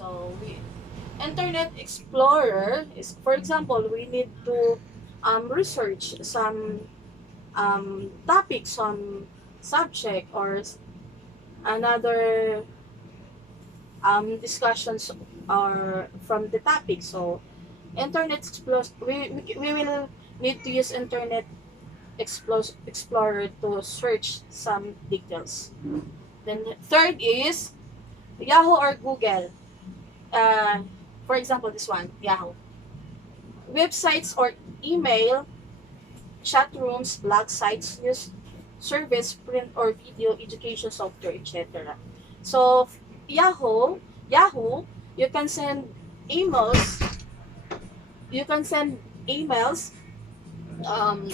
So Internet Explorer is, for example, we need to research some topics on subject or another discussions or from the topic. So Internet Explorer, we will need to use Internet Explorer to search some details. Then third is Yahoo or Google. Uh, for example, this one, Yahoo. Websites or email, chat rooms, blog sites, news service, print or video, education software, etc. So Yahoo, you can send emails. You can send emails. Um,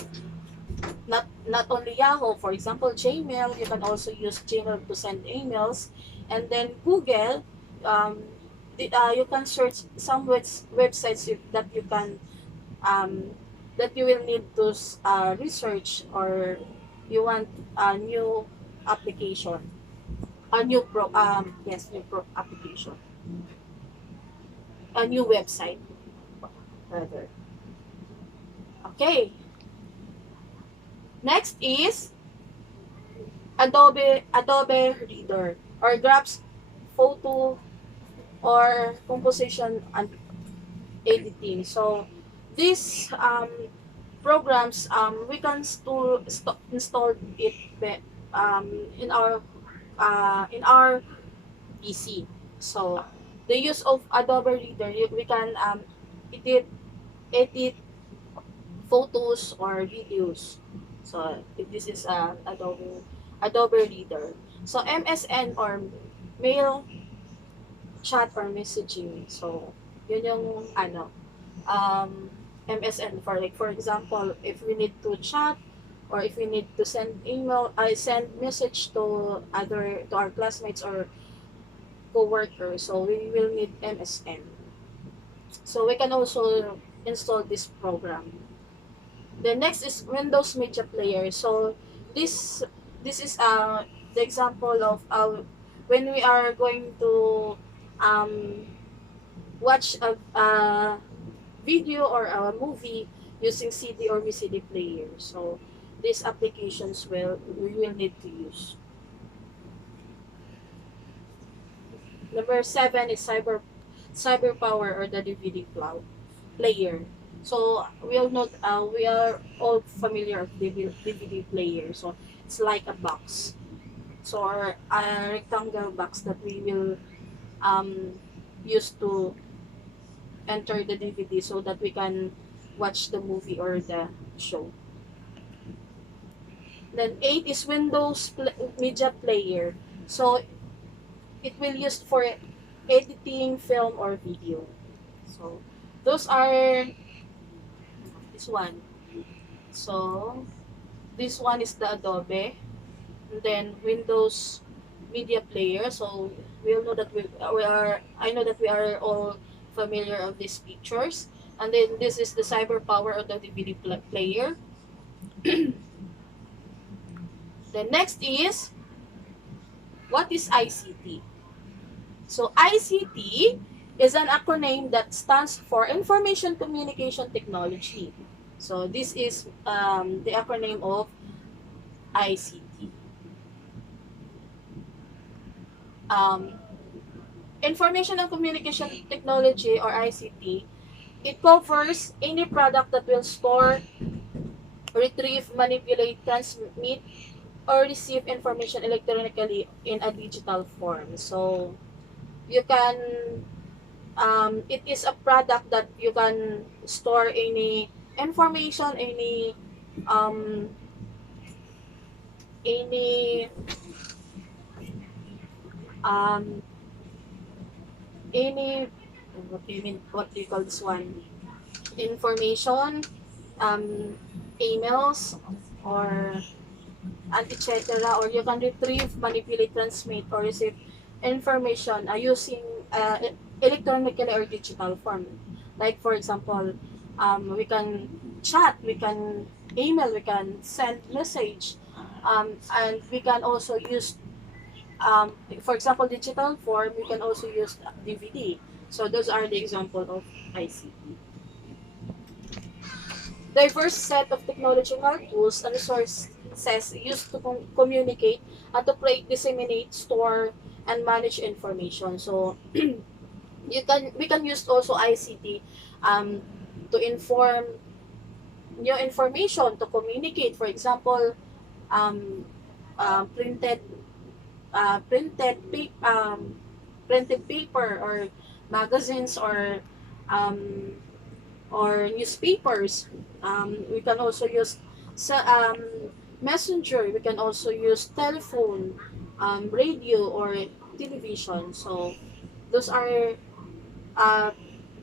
not only Yahoo, for example, Gmail. You can also use Gmail to send emails, and then Google. Um, you can search some websites that you can that you will need to research, or you want a new application, a new new application, a new website rather. Okay, next is Adobe Reader, or grabs photo or composition and editing. So these programs, we can install it in our PC. So the use of Adobe Reader, we can edit photos or videos. So this is Adobe Reader. So MSN or mail, chat or messaging. So yun yung MSN, for example, if we need to chat or if we need to send email, I send message to our classmates or co-workers. So we will need MSN. So we can also install this program. The next is Windows Media Player. So this this is the example of when we are going to um, watch a video or a movie using CD or VCD player. So these applications we will need to use. Number 7 is Cyberpower, or the DVD cloud player. So we all know, we are all familiar with DVD player. So it's like a box, so or a rectangle box that we will use to enter the DVD so that we can watch the movie or the show. Then 8 is Windows Media Player. So it will use for editing film or video. So those are this one. So this one is the Adobe, and then Windows Media Player. So we all know that we are. I know that we are all familiar of these pictures. And then this is the cyber power of the DVD player. The next is, what is ICT? So ICT is an acronym that stands for Information Communication Technology. So this is the acronym of ICT. Information and Communication Technology, or ICT, it covers any product that will store, retrieve, manipulate, transmit, or receive information electronically in a digital form. So you can, it is a product that you can store any information, um, any, um, any, what do you call this one? Information, um, emails, or and etc. Or you can retrieve, manipulate, transmit, or receive information using electronically or digital form. Like for example, we can chat, we can email, we can send message, and we can also use For example, digital form, we can also use DVD. So those are the example of ICT. Diverse set of technological tools and resources used to communicate and to create, disseminate, store, and manage information. So we can use also ICT um, to inform new information, to communicate. For example, um, printed uh, printed pa- um, printed paper or magazines um, or newspapers. We can also use messenger. We can also use telephone, radio, or television. So those are uh,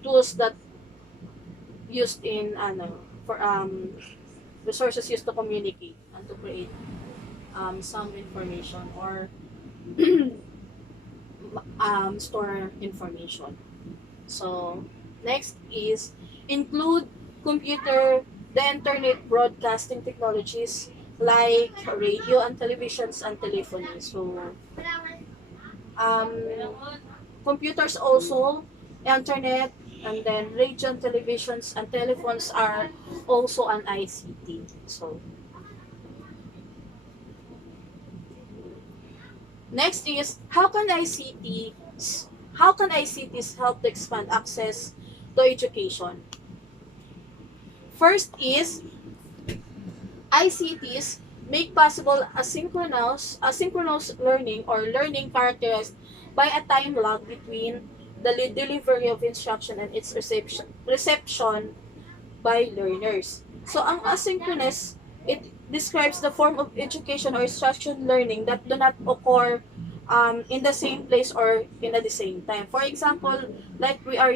tools that used in for resources used to communicate and to create some information or store information. So next is include computer, the internet broadcasting technologies like radio and televisions and telephony. So um, computers also, internet, and then radio and televisions and telephones are also an ICT. So next is how can ICTs help to expand access to education? First is ICTs make possible asynchronous learning or learning characterized by a time lag between the delivery of instruction and its reception by learners. So, ang asynchronous, it describes the form of education or instruction learning that do not occur in the same place or in at the same time. For example, like we are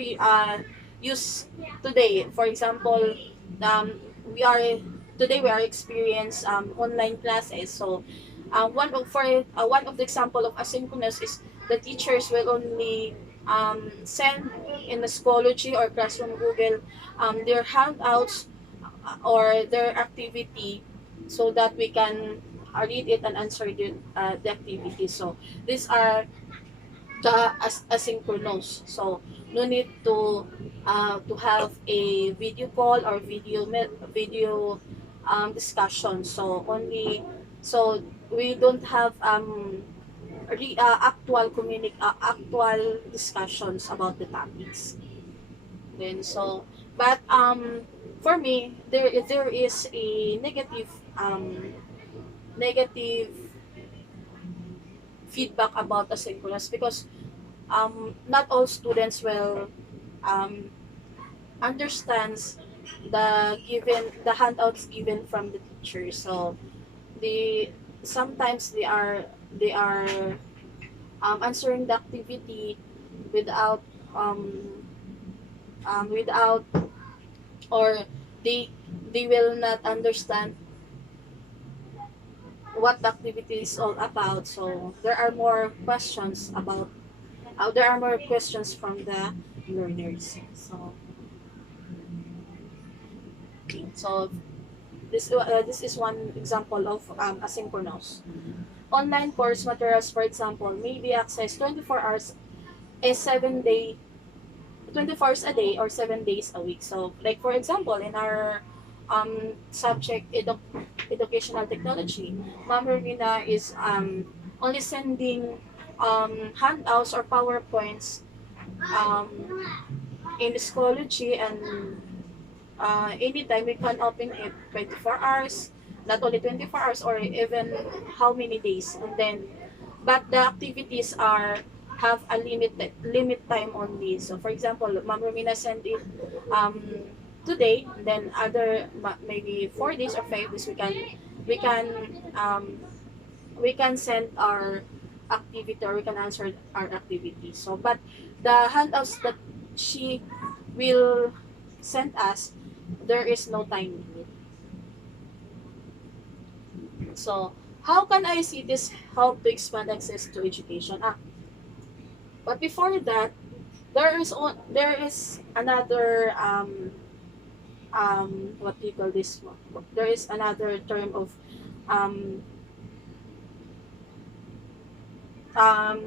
used today. For example, we are experience online classes. So, one of the example of asynchronous is the teachers will only send in the Schoology or Classroom Google their handouts or their activity so that we can read it and answer the activity. So these are the asynchronous. So no need to have a video call or video discussion. So only so we don't have actual discussions about the topics. Then so, but for me, there is a negative feedback about asynchronous because not all students will um, understands the handouts given from the teacher. So the sometimes they are answering the activity without um, without or they they will not understand what the activity is all about. So there are more questions from the learners. So this is one example of asynchronous. Online course materials, for example, may be accessed 24 hours a 7 day 24 hours a day or 7 days a week. So, like for example, in our subject educational technology, Ma'am Rowena is only sending handouts or PowerPoints um, in Schoology and anytime we can open it 24 hours, not only 24 hours or even how many days. And then, but the activities are have a limit time only. So for example, Ma'am Romina sent it um, today, then maybe 4 days or 5 days we can um, we can send our activity or we can answer our activity. So but the handouts that she will send us, there is no time limit. So how can I see this help to expand access to education? But before that, there is another what do you call this one? There is another term of um, um,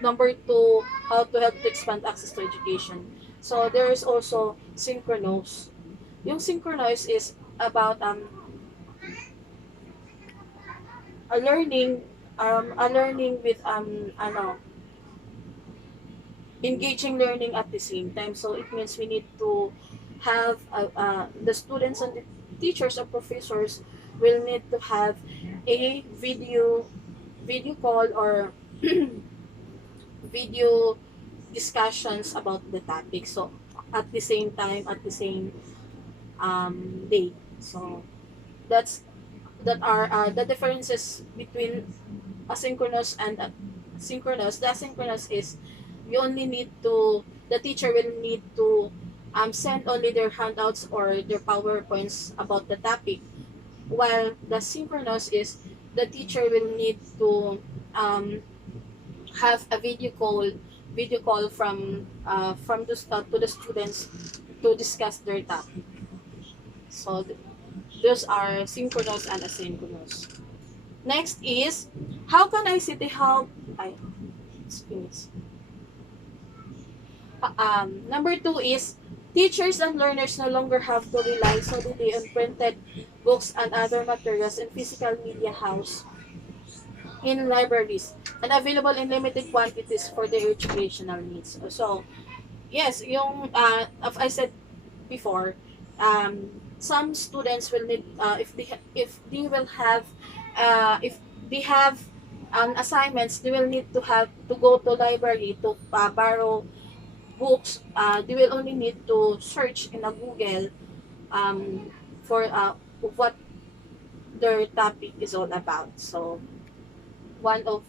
number two, how to help to expand access to education. So there is also synchronous. Yung synchronous is about a learning with engaging learning at the same time. So it means we need to have the students and the teachers or professors will need to have a video call or video discussions about the topic. So at the same time, at the same day. So that's that are the differences between asynchronous and synchronous. The asynchronous is you only need to the teacher will need to send only their handouts or their powerpoints about the topic, while the synchronous is the teacher will need to um, have a video call from to the students to discuss their topic. So those are synchronous and asynchronous. Next is how can ICT help? I excuse. Number two is teachers and learners no longer have to rely solely on printed books and other materials in physical media house in libraries and available in limited quantities for their educational needs. So, yes, yung, as I said before, some students will need, if they will have, if they have assignments, they will need to have to go to library to borrow books. They will only need to search in a Google for what their topic is all about. So, one of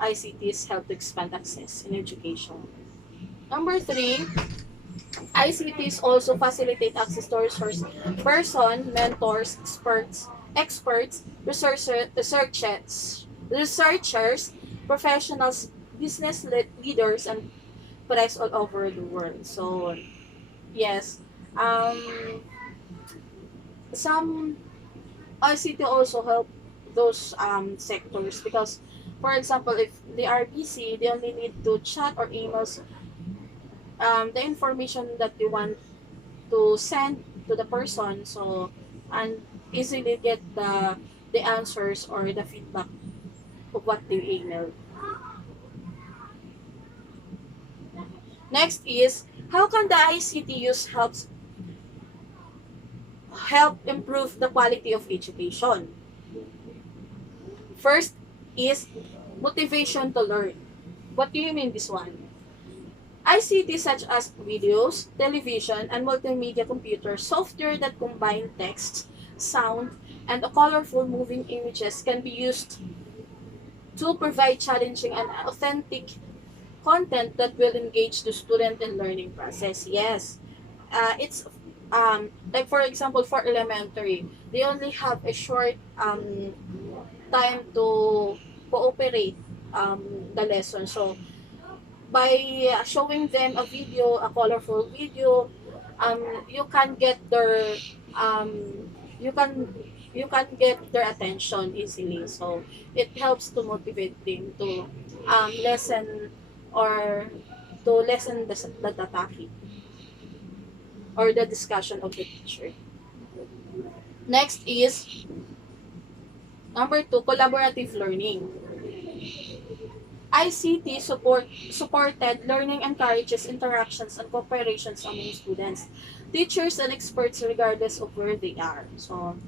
ICTs help to expand access in education. Number three, ICTs also facilitate access to resource person, mentors, researchers, professionals, business leaders, and colleagues all over the world. So, yes, um, some ICT also help those sectors because, for example, if they are busy, they only need to chat or emails the information that they want to send to the person. So, and easily get the answers or the feedback of what they emailed. Next is how can the ICT use help improve the quality of education? First is motivation to learn. What do you mean this one? ICT such as videos, television, and multimedia computer software that combine text, sound, and colorful moving images can be used to provide challenging and authentic content that will engage the student in learning process. Yes, it's like for example for elementary, they only have a short time to cooperate the lesson. So by showing them a video, a colorful video, you can get their you can you can get their attention easily. So it helps to motivate them to lesson or to lessen the topic or the discussion of the teacher. Next is number two, collaborative learning. ICT supported learning encourages interactions and cooperations among students, teachers, and experts regardless of where they are. So,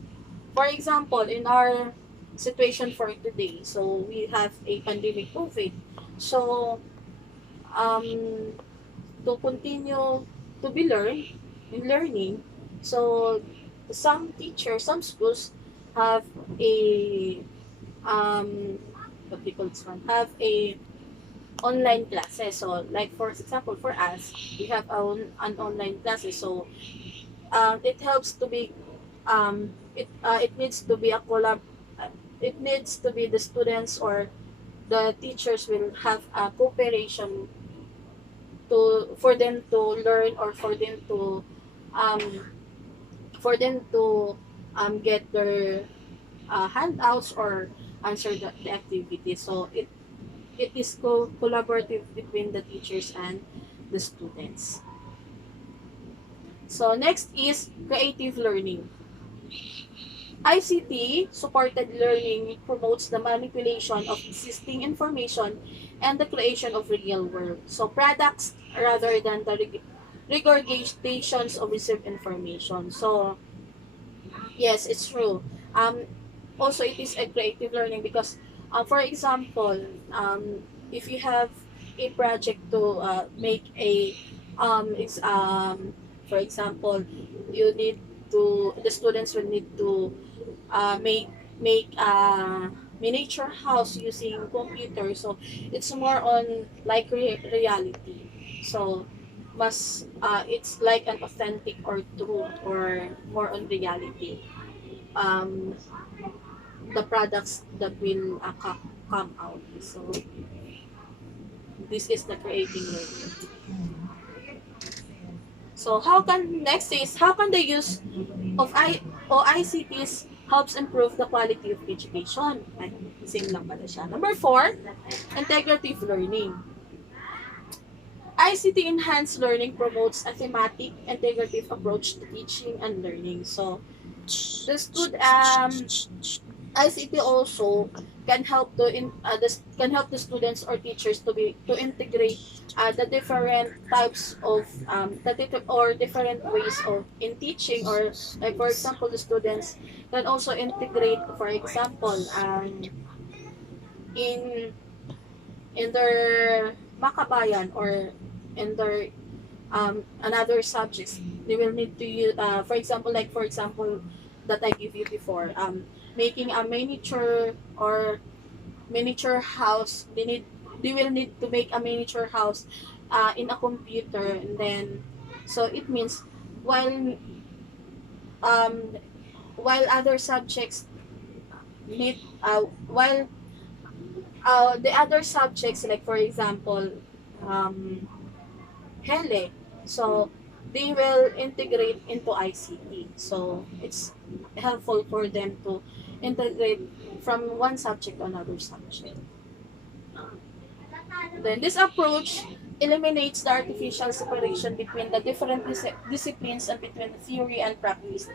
for example, in our situation for today, so we have a pandemic COVID. So, um, to continue to be learning, so some teachers, some schools have a what we call this one, have a online classes. So, like for example, for us, we have an online classes. So, it helps to be it needs to be a collab. It needs to be the students or the teachers will have a cooperation to for them to learn or um for them to get their handouts or answer the activity. So it is collaborative between the teachers and the students. So next is creative learning. ICT supported learning promotes the manipulation of existing information and the creation of real world. So products rather than the regurgitations of received information. So yes, it's true. Also, it is a creative learning because, for example, if you have a project to make a, it's, for example, you need the students will need to make a miniature house using computer. So it's more on like reality. So it's like an authentic or truth or more on reality. Um, the products that will come out. So this is the creating learning. So how can the use of ICTs helps improve the quality of education? Ay, same lang pala siya. Number 4, integrative learning. ICT enhanced learning promotes a thematic integrative approach to teaching and learning. So the ICT also can help can help the students or teachers to integrate the different types of or different ways of in teaching, or like for example the students can also integrate, for example, in their makabayan or in their another subjects. They will need to use, for example that I give you before, making a miniature or miniature house. They will need to make a miniature house in a computer, and then so it means while um, while other subjects need while the other subjects, like for example um, Hele. So they will integrate into ICT. So it's helpful for them to integrate from one subject to another subject. Then this approach eliminates the artificial separation between the different disciplines and between the theory and practice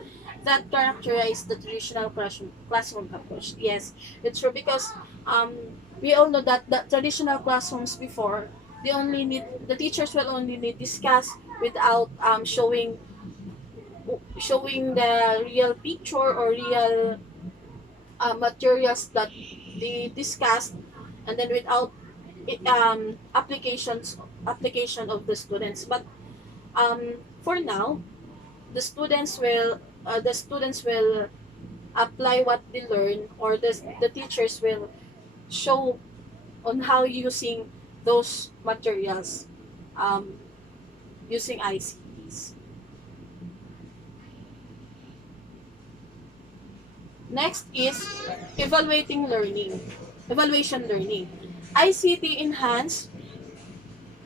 that characterize the traditional classroom approach. Yes, it's true because um, we all know that the traditional classrooms before, the teachers will only need discuss without showing the real picture or real materials that they discussed, and then without application of the students. But for now, the students will apply what they learn, or the teachers will show on how using those materials um, using ICTs. Next is evaluation learning. ICT enhanced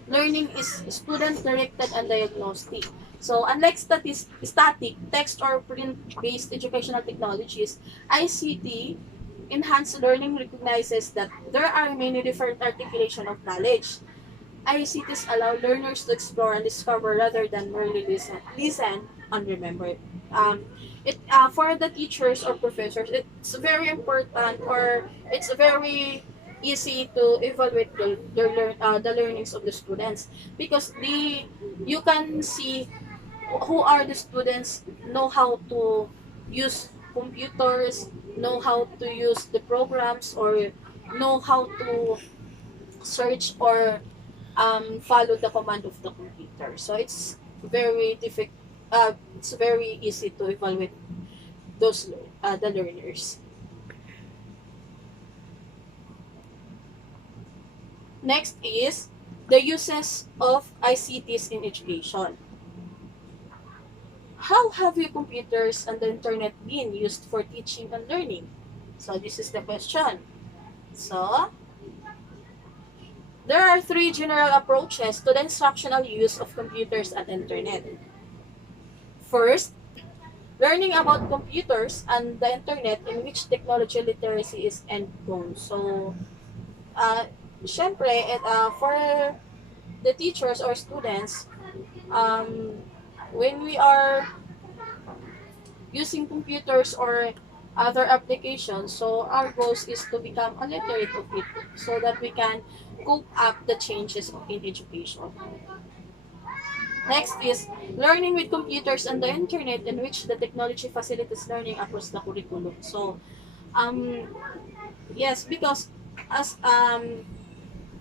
learning is student-directed and diagnostic. So, unlike static, text or print-based educational technologies, ICT enhanced learning recognizes that there are many different articulation of knowledge. ICTs allow learners to explore and discover rather than merely listen and remember. It For the teachers or professors, it's very important, or it's very easy to evaluate the learnings of the students, because you can see who are the students, know how to use computers, know how to use the programs, or know how to search or follow the command of the computer. So it's very difficult. It's very easy to evaluate the learners. Next is the uses of ICTs in education. How have your computers and the internet been used for teaching and learning? So this is the question. So there are 3 general approaches to the instructional use of computers and internet. First, Learning about computers and the internet in which technology literacy is end goal. So, uh, syempre, for the teachers or students, um, when we are using computers or other applications, so our goals is to become a literate of it so that we can cope up the changes in education. Next is learning with computers and the internet in which the technology facilitates learning across the curriculum. So, um, yes, because as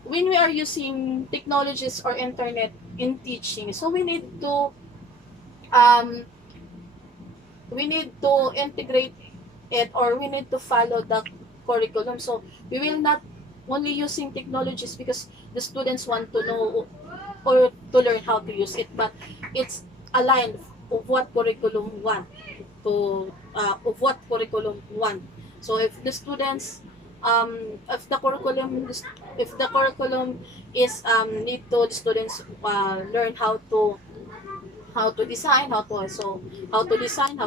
when we are using technologies or internet in teaching, so um, we need to integrate it, or we need to follow the curriculum. So we will not only using technologies because the students want to know or to learn how to use it, but it's aligned of what curriculum want of what curriculum want. So if the students if the curriculum is need to the students learn how to design, how to design,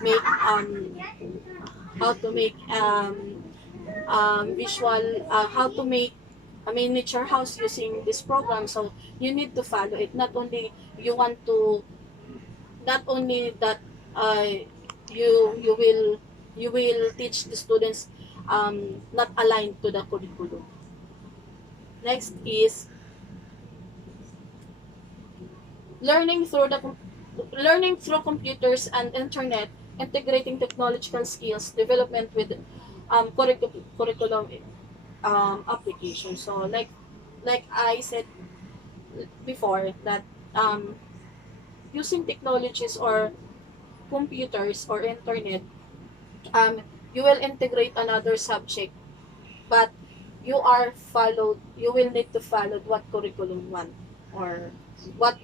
make um how to make visual how to make a miniature house using this program. So you need to follow it. Not only you want to not only that uh, you will teach the students not aligned to the curriculum. Next is learning through the learning through computers and internet, integrating technological skills development with curriculum application. So like I said before that um, using technologies or computers or internet, you will integrate another subject, but you will need to follow what curriculum want, or what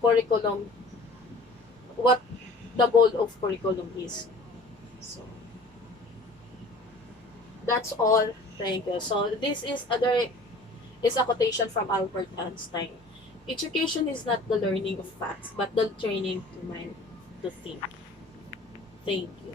curriculum what the goal of curriculum is. So that's all. Thank you. So this is a quotation from Albert Einstein. Education is not the learning of facts, but the training to mind to think. Thank you.